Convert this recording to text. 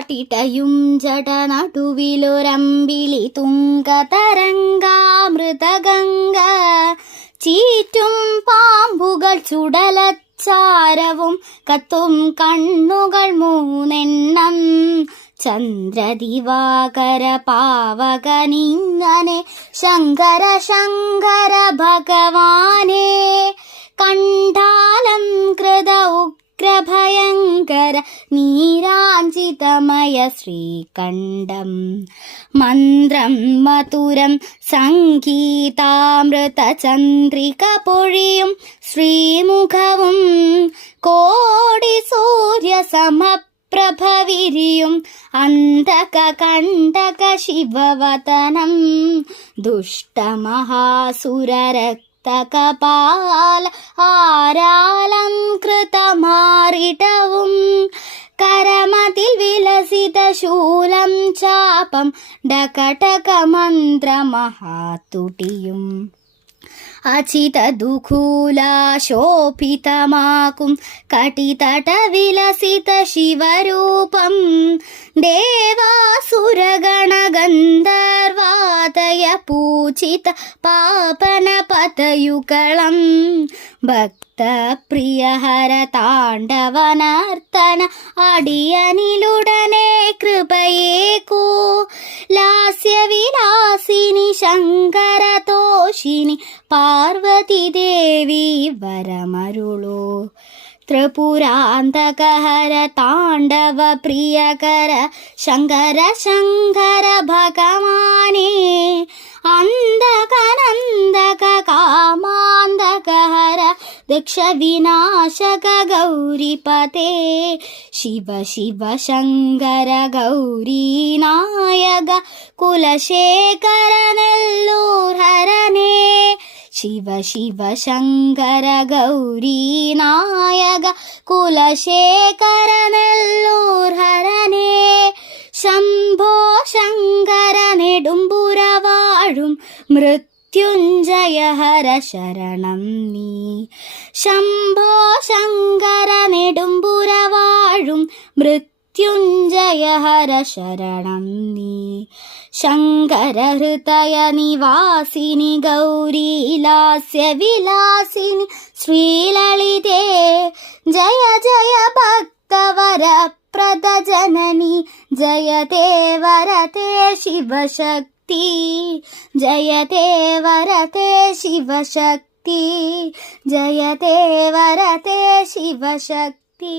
ിട്ടയും ജട നടുവിലൊരമ്പിളി തുങ്കതരംഗാമൃതഗംഗ ചീറ്റും പാമ്പുകൾ ചുടലച്ചാരവും കത്തും കണ്ണുകൾ മൂന്നെണ്ണം ചന്ദ്രദിവാകര പാവകനിങ്ങനെ ശങ്കര ശങ്കര ഭഗവാനെ കണ്ടാലം കൃത ഉഗ്രഭയങ്കര നീരാഞ്ജിതമയ ശ്രീകണ്ഠം മന്ത്രം മധുരം സംഗീതാമൃത ചന്ദ്രിക പൊഴിയും ശ്രീമുഖവും കോടി സൂര്യ സമപ്രഭവിരിയും അന്ധക കണ്ടക ശിവവതനം ദുഷ്ടമഹാസുരരക്തകപാല ആരാലംകൃതമാറിടവും കരമതിൽ വിലസിത ശൂലം ചാപം ഡകടകമന്ത്രമഹാതുടിയും അചിത ദുഃഖൂലാശോഭിതമാക്കും കടിതട വിലസിത ശിവരൂപം ദേവാസുരഗണഗന്ധർവാദയ പൂജിത പാപന പതയുഗളം ഭക്തപ്രിയഹര താണ്ഡവനർത്തന അടിയനിലുടനെ കൃപയേക്കൂ ലാസ്യവിലാസിനി ശങ്കരതോഷിനി പാർവതി ദേവി വരമരുളോ ത്രിപുരാന്തകഹര താണ്ഡവ പ്രിയകര ശങ്കര ശങ്കര ഭഗവാനേ അന്തകനന്ദക കാമാന്തകഹര ദക്ഷ വിനാശക ഗൗരിപതേ ശിവ ശിവ ശങ്കര ഗൗരീനായക കുലശേഖര നെല്ലൂർ ഹരനേ ശിവ ശിവ ശങ്കര ഗൗരീനായക കുലശേഖര നെല്ലൂർ ഹരനേ ശംഭോ ശങ്കര നെടുമ്പുരവാഴും മൃത്യുഞ്ജയ ഹര ശരണം നീ ശംഭോ ശങ്കര നെടുമ്പുരവാഴും മൃത്യുഞ്ജയ ഹര ശരണം നീ ശങ്കര ഹൃദയ നിവാസിനി ഗൗരീ ലാസ്യ വിലാസിനി ശ്രീലളിതേ ജയ ജയ ഭക്തവര പ്രദ ജനനി ജയതേ വരതേ ശിവശക്തി ജയതേ വരതേ ശിവശക്തി ജയതേ വരതേ ശിവശക്തി.